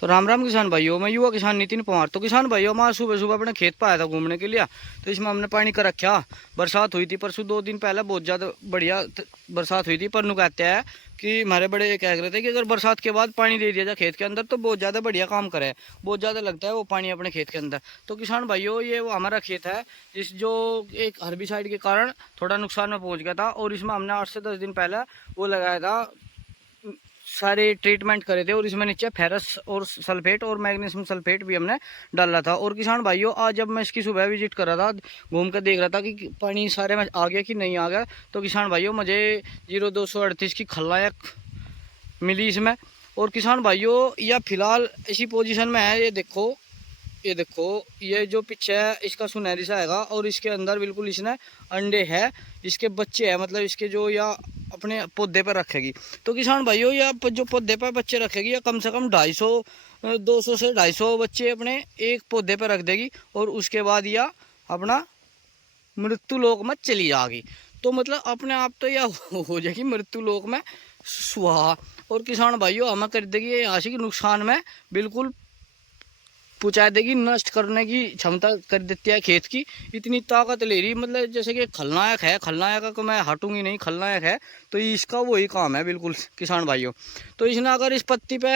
तो राम राम किसान भाइयों, मैं युवा किसान नितिन पवार। तो किसान भाइयों, मैं सुबह सुबह अपने खेत पर आया था घूमने के लिए। तो इसमें हमने पानी का रखा। बरसात हुई थी परसों 2 दिन पहले, बहुत ज़्यादा बढ़िया बरसात हुई थी। पर नु कहते हैं कि हमारे बड़े कह रहे थे कि अगर बरसात के बाद पानी दे दिया जाए खेत के अंदर तो बहुत ज़्यादा बढ़िया काम करे, बहुत ज़्यादा लगता है वो पानी अपने खेत के अंदर। तो किसान भाइयों, ये वो हमारा खेत है जिस जो एक हर्बिसाइड के कारण थोड़ा नुकसान में पहुँच गया था। और इसमें हमने 8 से 10 दिन पहले वो लगाया था, सारे ट्रीटमेंट करे थे। और इसमें नीचे फेरस और सल्फेट और मैग्नीशियम सल्फेट भी हमने डाला था। और किसान भाइयों, आज जब मैं इसकी सुबह विजिट कर रहा था, घूम कर देख रहा था कि पानी सारे में आ गया कि नहीं आ गया, तो किसान भाइयों मुझे 0238 की खलनायक मिली इसमें। और किसान भाइयों, यह फिलहाल इसी पोजीशन में है। ये देखो, ये जो पीछे है इसका सुनहरी सा हैगा। और इसके अंदर बिल्कुल इसने अंडे है, इसके बच्चे हैं, मतलब इसके जो या अपने पौधे पर रखेगी। तो किसान भाइयों, या जो पौधे पर बच्चे रखेगी या कम से कम 250 से 250 बच्चे अपने एक पौधे पर रख देगी। और उसके बाद यह अपना मृत्यु लोक में चली जाएगी। तो मतलब अपने आप तो यह हो जाएगी मृत्यु लोक में सुहा। और किसान भाइयों, हमें कर देगी यहाँ से कि नुकसान में बिल्कुल पहुँचा देगी, नष्ट करने की क्षमता कर देती है खेत की। इतनी ताकत ले रही, मतलब जैसे कि खलनायक है, खलनायक को मैं हटूंगी नहीं, खलनायक है। तो इसका वही काम है बिल्कुल किसान भाइयों। तो इसने अगर इस पत्ती पे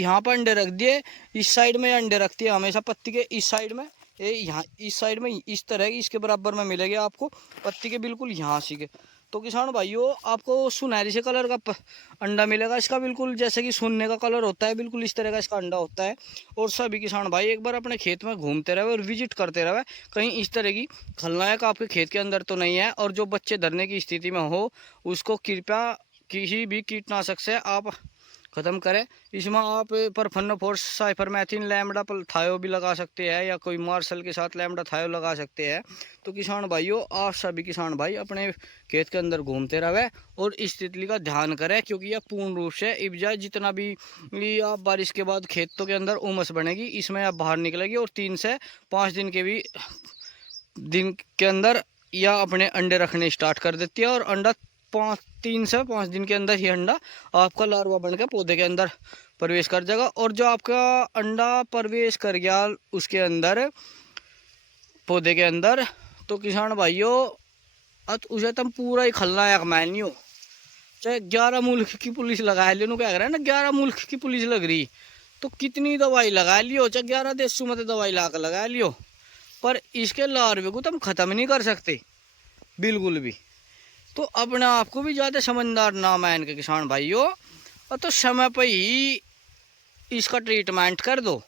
यहाँ पर अंडे रख दिए, इस साइड में अंडे रखती है हमेशा पत्ती के इस साइड में, ये यहाँ इस साइड में इस तरह की इसके बराबर में मिलेगी आपको पत्ती के बिल्कुल यहाँ सी के। तो किसान भाइयों, आपको सुनहरी से कलर का अंडा मिलेगा इसका, बिल्कुल जैसे कि सोने का कलर होता है, बिल्कुल इस तरह का इसका अंडा होता है। और सभी किसान भाई एक बार अपने खेत में घूमते रहे और विजिट करते रहे, कहीं इस तरह की खलनायक आपके खेत के अंदर तो नहीं है। और जो बच्चे धरने की स्थिति में हो, उसको कृपया किसी भी कीटनाशक से आप ख़त्म करें। इसमें आप परफेनोफोर्स, साइपरमेथ्रिन, लैम्बडा थायो भी लगा सकते हैं, या कोई मार्शल के साथ लैम्बडा थायो लगा सकते हैं। तो किसान भाइयों, आप सभी किसान भाई अपने खेत के अंदर घूमते रहे और इस तितली का ध्यान करें, क्योंकि यह पूर्ण रूप से इब जाए। जितना भी आप बारिश के बाद खेतों के अंदर उमस बनेगी, इसमें आप बाहर निकलेगी। और 3 से 5 दिन के अंदर यह अपने अंडे रखने स्टार्ट कर देती है। और अंडा 3 से 5 दिन के अंदर ही अंडा आपका लार्वा बन के पौधे के अंदर प्रवेश कर जाएगा। और जो आपका अंडा प्रवेश कर गया उसके अंदर, पौधे के अंदर, तो किसान भाइयों उसे तुम पूरा ही खलनायक मान लियो। चाहे 11 मुल्क की पुलिस लगा लियो, क्या कर रहा है ना, 11 मुल्क की पुलिस लग रही, तो कितनी दवाई लगा लियो, चाहे 11 देशों में दवाई ला कर लगा लियो, पर इसके लार्वे को तुम खत्म नहीं कर सकते बिल्कुल भी। तो अपने आप को भी ज़्यादा समझदार ना मान के किसान भाइयों, और तो समय पर ही इसका ट्रीटमेंट कर दो,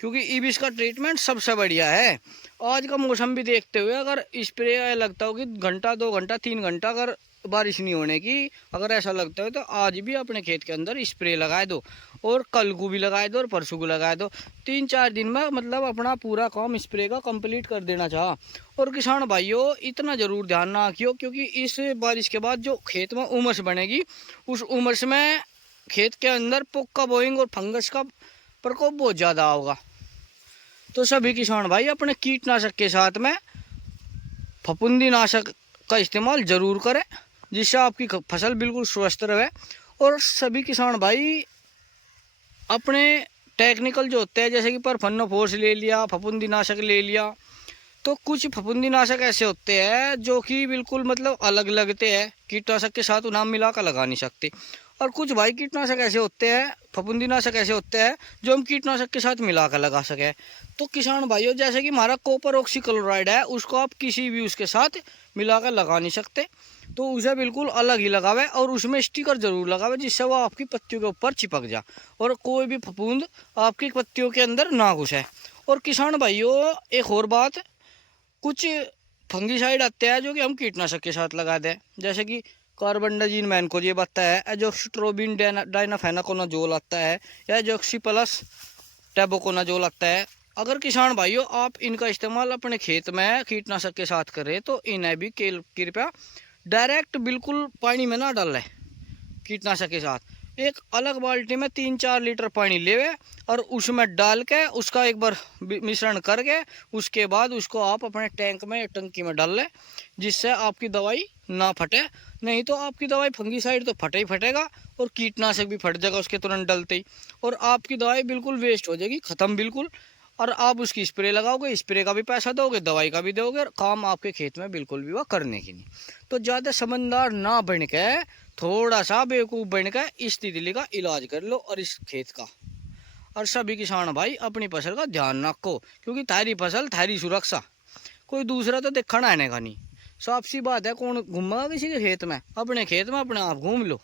क्योंकि इब इसका ट्रीटमेंट सबसे बढ़िया है। आज का मौसम भी देखते हुए अगर स्प्रे लगता हो कि घंटा 2 घंटा 3 घंटा अगर बारिश नहीं होने की, अगर ऐसा लगता है तो आज भी अपने खेत के अंदर स्प्रे लगाए दो। और कल को भी लगाए दो और परसों को लगाए दो। 3-4 दिन में मतलब अपना पूरा काम स्प्रे का कंप्लीट कर देना चाह। और किसान भाइयों, इतना ज़रूर ध्यान ना रखियो, क्योंकि इस बारिश के बाद जो खेत में उमस बनेगी, उस उमस में खेत के अंदर पोक का बोइंग और फंगस का प्रकोप बहुत ज़्यादा होगा। तो सभी किसान भाई अपने कीटनाशक के साथ में फफूंदीनाशक का इस्तेमाल ज़रूर करें, जिससे आपकी फसल बिल्कुल स्वस्थ रहे। और सभी किसान भाई अपने टेक्निकल जो होते हैं, जैसे कि परफेनोफोर्स ले लिया, फफूंदीनाशक ले लिया, तो कुछ फफूंदीनाशक ऐसे होते हैं जो कि बिल्कुल मतलब अलग लगते हैं, कीटनाशक के साथ उन्हें मिला कर लगा नहीं सकते। और कुछ भाई कीटनाशक ऐसे होते हैं, फफूंदीनाशक ऐसे होते हैं जो हम कीटनाशक के साथ मिला कर लगा सकें। तो किसान भाइयों, जैसे कि हमारा कॉपर ऑक्सीक्लोराइड है, उसको आप किसी भी उसके साथ मिला कर लगा नहीं सकते, तो उसे बिल्कुल अलग ही लगावे। और उसमें स्टिकर ज़रूर लगावे, जिससे वो आपकी पत्तियों के ऊपर चिपक जाए और कोई भी फफूंद आपकी पत्तियों के अंदर ना घुसे। और किसान भाइयों, एक और बात, कुछ फंगीसाइड आते हैं जो कि हम कीटनाशक के साथ लगा दें, जैसे कि कार्बेंडाजिन मैनकोजेब आता है, एजोक्सिस्ट्रोबिन डाइनाफेनाकोनाजोल आता है, या एजोक्सीप्लस टैबोकोनाजोल आता है। अगर किसान भाइयों आप इनका इस्तेमाल अपने खेत में कीटनाशक के साथ करें, तो इन्हें भी कृपया डायरेक्ट बिल्कुल पानी में ना डालें। कीटनाशक के साथ एक अलग बाल्टी में 3-4 लीटर पानी लेवे और उसमें डाल के उसका एक बार मिश्रण करके उसके बाद उसको आप अपने टैंक में, टंकी में डाल लें, जिससे आपकी दवाई ना फटे। नहीं तो आपकी दवाई फंगीसाइड तो फटे ही फटेगा, और कीटनाशक भी फट जाएगा उसके तुरंत डलते ही, और आपकी दवाई बिल्कुल वेस्ट हो जाएगी, ख़त्म बिल्कुल। और आप उसकी स्प्रे लगाओगे, स्प्रे का भी पैसा दोगे, दवाई का भी दोगे, और काम आपके खेत में बिल्कुल भी वह करने की नहीं। तो ज़्यादा समझदार ना बन के, थोड़ा सा बेवकूफ़ बन के इस तितली का इलाज कर लो और इस खेत का। और सभी किसान भाई अपनी फसल का ध्यान रखो, क्योंकि थारी फसल थारी सुरक्षा, कोई दूसरा तो देखना आने का नहीं। साफ सी बात है, कौन घूमेगा किसी के खेत में? अपने खेत में अपने आप घूम लो।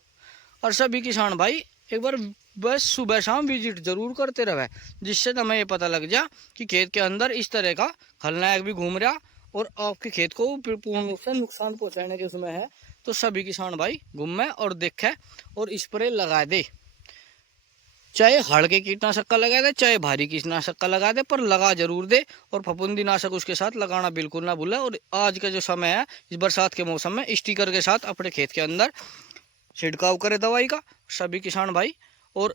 और सभी किसान भाई एक बार बस सुबह शाम विजिट जरूर करते रहे, जिससे तुम्हें ये पता लग जा कि खेत के अंदर इस तरह का खलनायक भी घूम रहा और आपके खेत को पूर्ण रूप से नुकसान पहुंचाने के उसमें है। तो सभी किसान भाई घूमे और देखे और स्प्रे लगा दे, चाहे हल्के कीटनाशक का लगा दे चाहे भारी कीटनाशक का लगा दे, पर लगा जरूर दे। और फफूंदी नाशक उसके साथ लगाना बिल्कुल ना भूले। और आज का जो समय है इस बरसात के मौसम में स्टिकर के साथ अपने खेत के अंदर छिड़काव करे दवाई का, सभी किसान भाई। और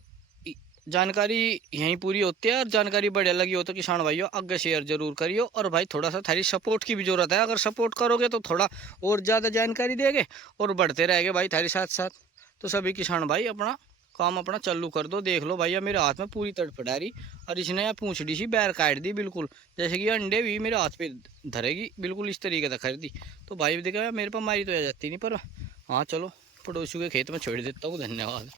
जानकारी यहीं पूरी होती है, और जानकारी बढ़िया लगी हो तो किसान भाइयों आगे शेयर जरूर करियो। और भाई थोड़ा सा थारी सपोर्ट की भी जरूरत है, अगर सपोर्ट करोगे तो थोड़ा और ज़्यादा जानकारी देंगे और बढ़ते रहेंगे भाई थारी साथ साथ। तो सभी किसान भाई अपना काम अपना चालू कर दो। देख लो भैया मेरे हाथ में पूरी तड़फड़ा रही, और इसने यहाँ पूंछड़ी सी बैर काट दी बिल्कुल, जैसे कि अंडे भी मेरे हाथ पे धरेगी बिल्कुल इस तरीके से कर दी। तो भाई देखा मेरे पास मारी तो आ जाती नहीं, पर हाँ चलो पड़ोसियों के खेत में छोड़ देता हूँ। धन्यवाद।